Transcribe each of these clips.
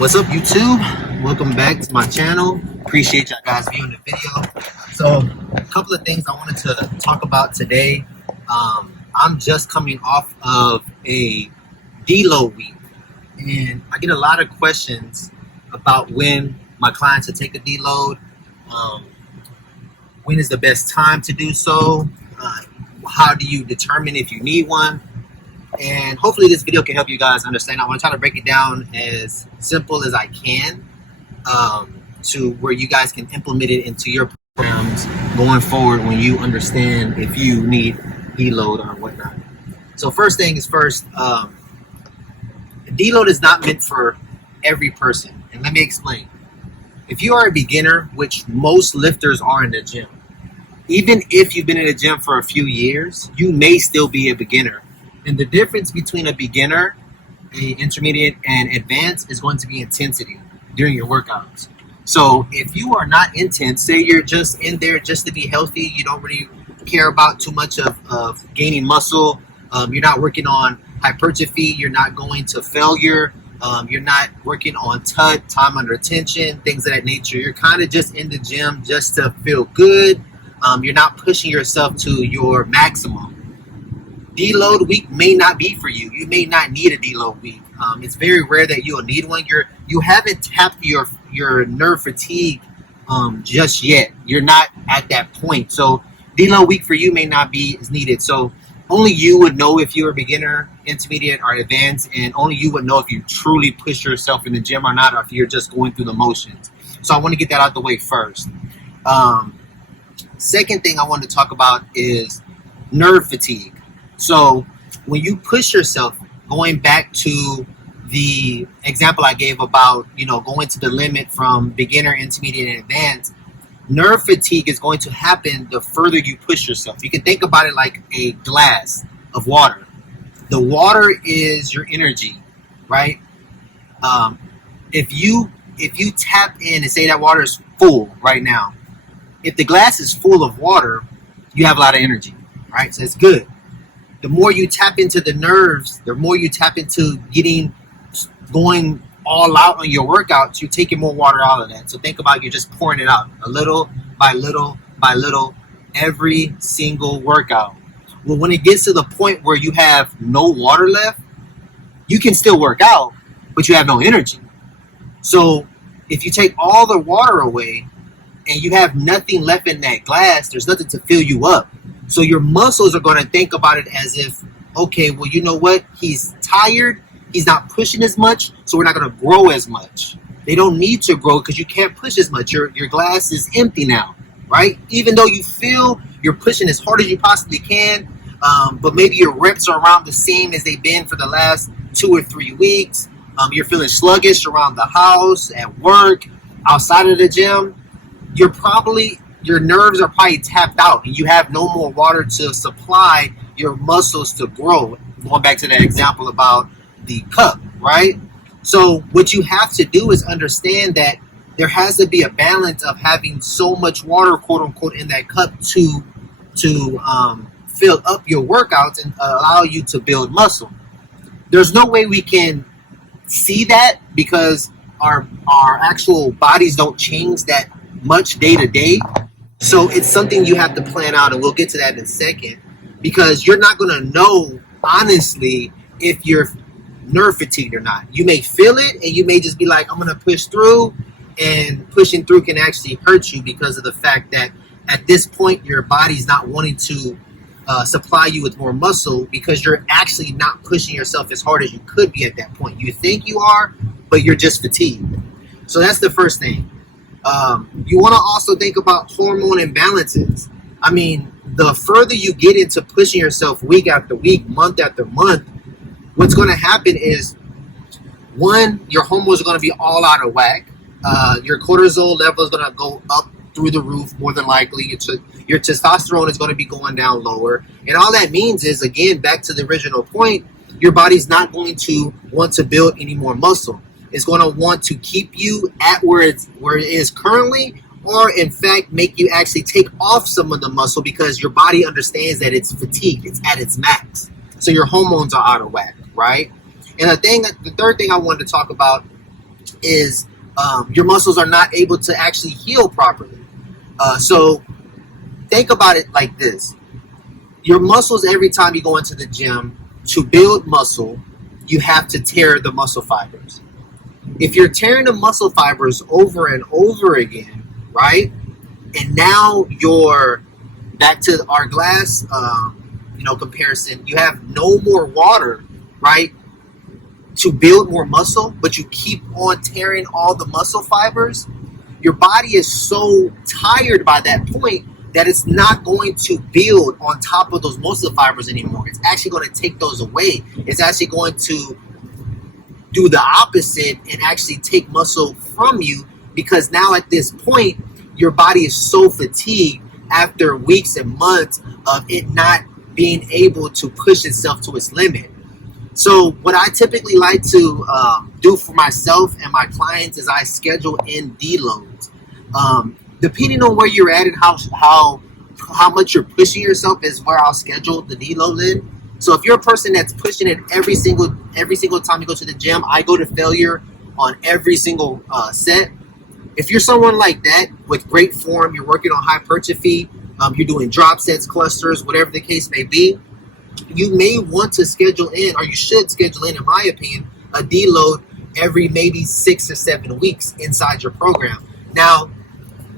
What's up, YouTube? Welcome back to my channel. Appreciate y'all guys viewing the video. So a couple of things I wanted to talk about today. I'm just coming off of a deload week, and I get a lot of questions about when my clients should take a deload. When is the best time to do so? How do you determine if you need one? And hopefully this video can help you guys understand. I want to try to break it down as simple as I can to where you guys can implement it into your programs going forward when you understand if you need deload or whatnot. So first thing is first, deload is not meant for every person. And let me explain. If you are a beginner, which most lifters are in the gym, even if you've been in the gym for a few years, you may still be a beginner. And the difference between a beginner, an intermediate, and advanced is going to be intensity during your workouts. So if you are not intense, say you're just in there just to be healthy, you don't really care about too much of gaining muscle, you're not working on hypertrophy, you're not going to failure, you're not working on TUT, time under tension, things of that nature. You're kind of just in the gym just to feel good. You're not pushing yourself to your maximum. Deload week may not be for you. You may not need a deload week. It's very rare that you'll need one. You haven't tapped your nerve fatigue just yet. You're not at that point. So deload week for you may not be as needed. So only you would know if you're a beginner, intermediate, or advanced, and only you would know if you truly push yourself in the gym or not, or if you're just going through the motions. So I want to get that out the way first. Second thing I want to talk about is nerve fatigue. So when you push yourself, going back to the example I gave about, going to the limit from beginner, intermediate, and advanced, nerve fatigue is going to happen the further you push yourself. You can think about it like a glass of water. The water is your energy, right? If you tap in and say that water is full right now, if the glass is full of water, you have a lot of energy, right? So it's good. The more you tap into the nerves, the more you tap into going all out on your workouts, you're taking more water out of that. So think about you're just pouring it out a little by little by little every single workout. Well, when it gets to the point where you have no water left, you can still work out, but you have no energy. So if you take all the water away and you have nothing left in that glass, there's nothing to fill you up. So your muscles are going to think about it as if, okay, well, you know what? He's tired. He's not pushing as much, so we're not going to grow as much. They don't need to grow because you can't push as much. Your glass is empty now, right? Even though you feel you're pushing as hard as you possibly can, but maybe your reps are around the same as they've been for the last 2 or 3 weeks. You're feeling sluggish around the house, at work, outside of the gym. Your nerves are probably tapped out and you have no more water to supply your muscles to grow. Going back to that example about the cup, right? So what you have to do is understand that there has to be a balance of having so much water, quote unquote, in that cup to fill up your workouts and allow you to build muscle. There's no way we can see that because our actual bodies don't change that much day to day. So it's something you have to plan out, and we'll get to that in a second, because you're not going to know, honestly, if you're nerve fatigued or not. You may feel it, and you may just be like, I'm going to push through, and pushing through can actually hurt you because of the fact that at this point, your body's not wanting to supply you with more muscle because you're actually not pushing yourself as hard as you could be at that point. You think you are, but you're just fatigued. So that's the first thing. You want to also think about hormone imbalances. I mean, the further you get into pushing yourself week after week, month after month, what's going to happen is, one, your hormones are going to be all out of whack. Your cortisol level is going to go up through the roof, more than likely. Your testosterone is going to be going down lower. And all that means is, again, back to the original point, your body's not going to want to build any more muscle. It's going to want to keep you at where it is currently, or in fact make you actually take off some of the muscle because your body understands that it's fatigued, it's at its max. So your hormones are out of whack, right? And the third thing I wanted to talk about is your muscles are not able to actually heal properly. So think about it like this. Your muscles, every time you go into the gym, to build muscle, you have to tear the muscle fibers. If you're tearing the muscle fibers over and over again, right? And now you're back to our glass, comparison. You have no more water, right, to build more muscle, but you keep on tearing all the muscle fibers. Your body is so tired by that point that it's not going to build on top of those muscle fibers anymore. It's actually going to take those away. It's actually going to do the opposite and actually take muscle from you, because now at this point, your body is so fatigued after weeks and months of it not being able to push itself to its limit. So what I typically like to do for myself and my clients is I schedule in deloads. Depending on where you're at and how much you're pushing yourself is where I'll schedule the deload in. So if you're a person that's pushing it every single time you go to the gym, I go to failure on every single set. If you're someone like that with great form, you're working on hypertrophy, you're doing drop sets, clusters, whatever the case may be, you may want to schedule in, or you should schedule in my opinion, a deload every maybe 6 or 7 weeks inside your program. Now,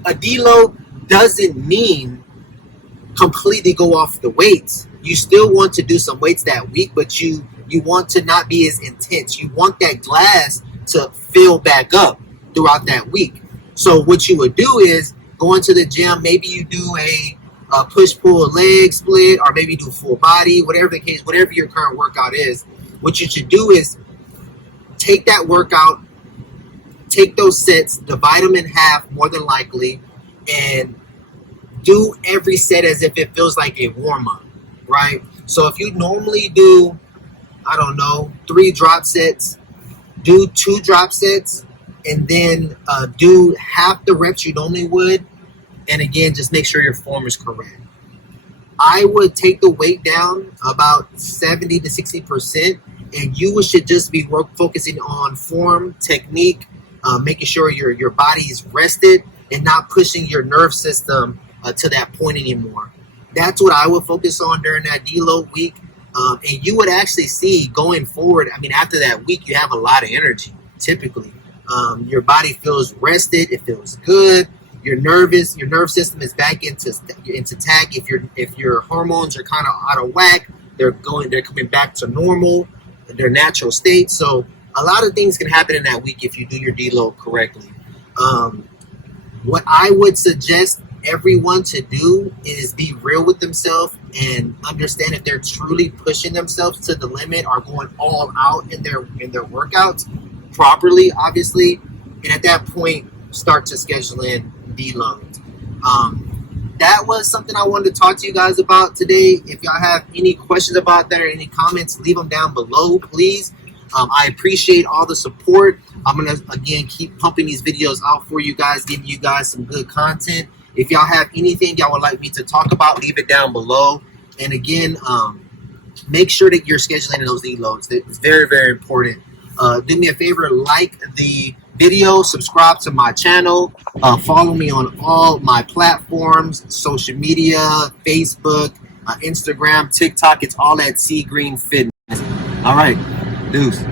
a deload doesn't mean completely go off the weights. You still want to do some weights that week, but you want to not be as intense. You want that glass to fill back up throughout that week. So what you would do is go into the gym, maybe you do a push-pull leg split, or maybe do full body, whatever the case, whatever your current workout is. What you should do is take that workout, take those sets, divide them in half more than likely, and do every set as if it feels like a warm-up, right? So if you normally do, 3 drop sets, do 2 drop sets, and then do half the reps you normally would. And again, just make sure your form is correct. I would take the weight down about 70 to 60%, and you should just be focusing on form, technique, making sure your body is rested and not pushing your nerve system to that point anymore. That's what I would focus on during that deload week. And you would actually see going forward, after that week, you have a lot of energy, typically. Your body feels rested, it feels good. Your nerve system is back into tack. If your hormones are kind of out of whack, they're coming back to normal, their natural state. So a lot of things can happen in that week if you do your deload correctly. What I would suggest everyone to do is be real with themselves and understand if they're truly pushing themselves to the limit or going all out in their workouts properly, obviously. And at that point, start to schedule in deloads. That was something I wanted to talk to you guys about today. If y'all have any questions about that or any comments, leave them down below, please. I appreciate all the support. I'm going to, again, keep pumping these videos out for you guys, giving you guys some good content. If y'all have anything y'all would like me to talk about, leave it down below. And again, make sure that you're scheduling those deloads. It's very, very important. Do me a favor, like the video, subscribe to my channel, follow me on all my platforms, social media, Facebook, Instagram, TikTok. It's all at CGREENFITNESS. All right, deuce.